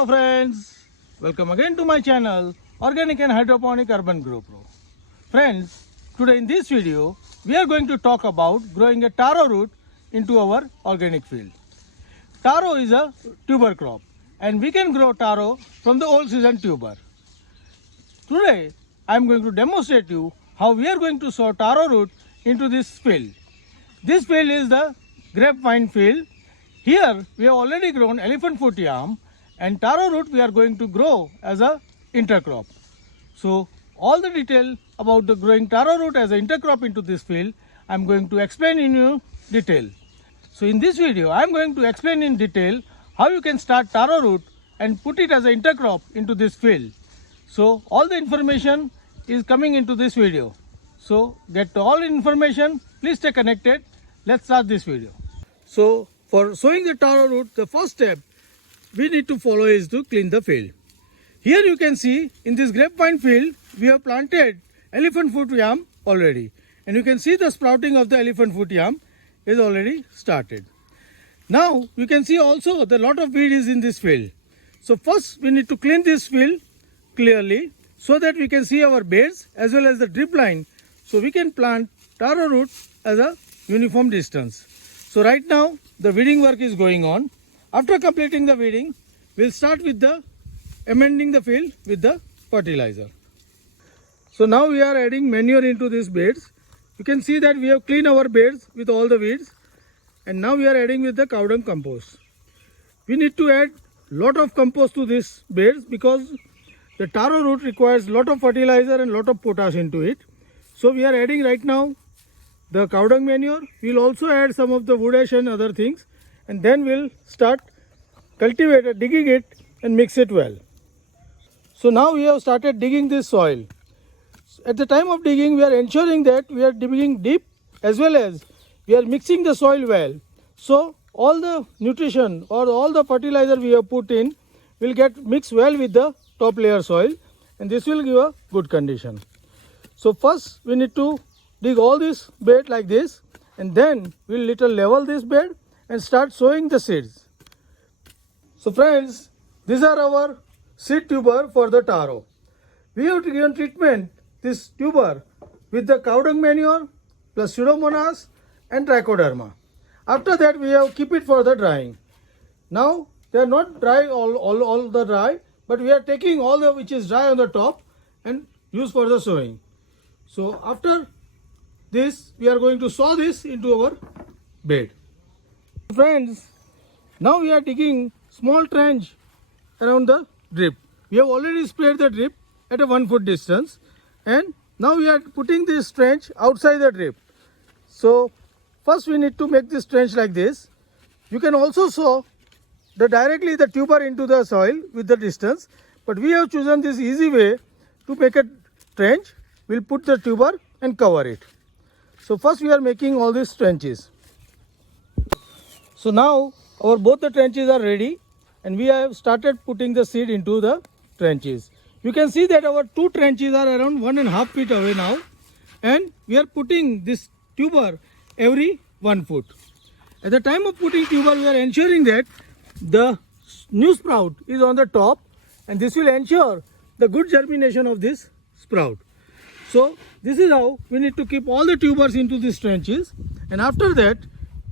Hello friends, welcome again to my channel Organic and Hydroponic Urban Grow Pro. Friends, today in this video we are going to talk about growing a taro root into our organic field. Taro is a tuber crop and we can grow taro from the old season tuber. Today I am going to demonstrate you how we are going to sow taro root into this field. This field is the grapevine field. Here we have already grown elephant foot yam and taro root we are going to grow as a intercrop. So all the detail about the growing taro root as an intercrop into this field I am going to explain in detail. So in this video I am going to explain in detail how you can start taro root and put it as an intercrop into this field. So all the information is coming into this video. So get all information, please stay connected. Let's start this video. So for sowing the taro root, the first step we need to follow is to clean the field. Here you can see in this grapevine field we have planted elephant foot yam already, and you can see the sprouting of the elephant foot yam is already started. Now you can see also the lot of weed is in this field. So first we need to clean this field clearly so that we can see our beds as well as the drip line, so we can plant taro root as a uniform distance. So right now the weeding work is going on. After completing the weeding, we'll start with the amending the field with the fertilizer. So now we are adding manure into these beds. You can see that we have cleaned our beds with all the weeds, and now we are adding with the cow dung compost. We need to add lot of compost to these beds because the taro root requires lot of fertilizer and lot of potash into it. So we are adding right now the cow dung manure. We will also add some of the wood ash and other things, and then we'll start digging it and mix it well. So now we have started digging this soil. At the time of digging, we are ensuring that we are digging deep as well as we are mixing the soil well. So all the nutrition or all the fertilizer we have put in will get mixed well with the top layer soil, and this will give a good condition. So first we need to dig all this bed like this, and then we'll little level this bed and start sowing the seeds. So friends, these are our seed tuber for the taro. We have given treatment this tuber with the cow dung manure plus pseudomonas and trichoderma. After that we have keep it for the drying. Now they are not dry all the dry, but we are taking all the which is dry on the top and use for the sowing. So after this we are going to sow this into our bed. Friends, now we are digging small trench around the drip. We have already sprayed the drip at a 1 foot distance, and now we are putting this trench outside the drip. So first we need to make this trench like this. You can also sow directly the tuber into the soil with the distance, but we have chosen this easy way to make a trench. We'll put the tuber and cover it. So first we are making all these trenches. So now both the trenches are ready, and we have started putting the seed into the trenches. You can see that our 2 trenches are around 1.5 feet away now, and we are putting this tuber every 1 foot. At the time of putting tuber, we are ensuring that the new sprout is on the top, and this will ensure the good germination of this sprout. So this is how we need to keep all the tubers into these trenches, and after that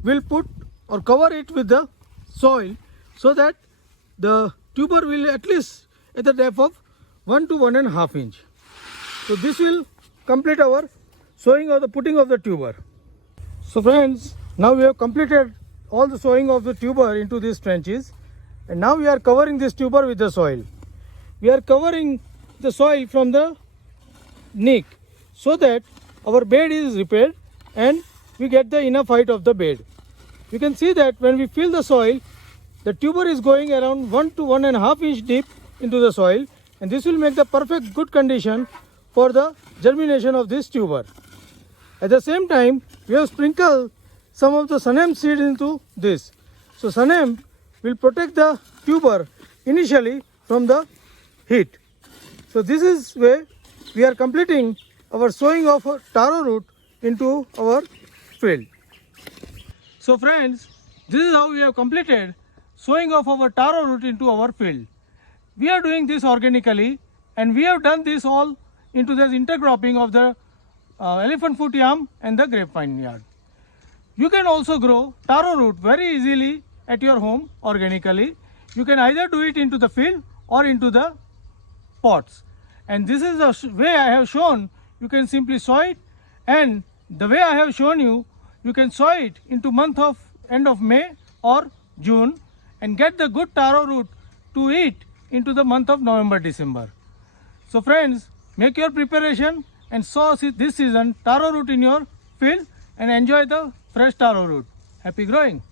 we'll put or cover it with the soil so that the tuber will at least at the depth of 1 to 1.5 inch. So this will complete our sowing or the putting of the tuber. So friends, now we have completed all the sowing of the tuber into these trenches, and now we are covering this tuber with the soil. We are covering the soil from the neck so that our bed is repaired and we get the enough height of the bed. You can see that when we fill the soil, the tuber is going around 1 to 1.5 inch deep into the soil, and this will make the perfect good condition for the germination of this tuber. At the same time, we have sprinkled some of the Sun Hemp seed into this. So Sun Hemp will protect the tuber initially from the heat. So this is where we are completing our sowing of taro root into our field. So friends, this is how we have completed sowing of our taro root into our field. we are doing this organically, and we have done this all into the intercropping of the elephant foot yam and the grapevine yard. You can also grow taro root very easily at your home organically. You can either do it into the field or into the pots. And this is the way I have shown. You can simply sow it, and the way I have shown you, you can sow it into month of end of May or June and get the good taro root to eat into the month of November, December. So friends, make your preparation and sow this season taro root in your field and enjoy the fresh taro root. Happy growing!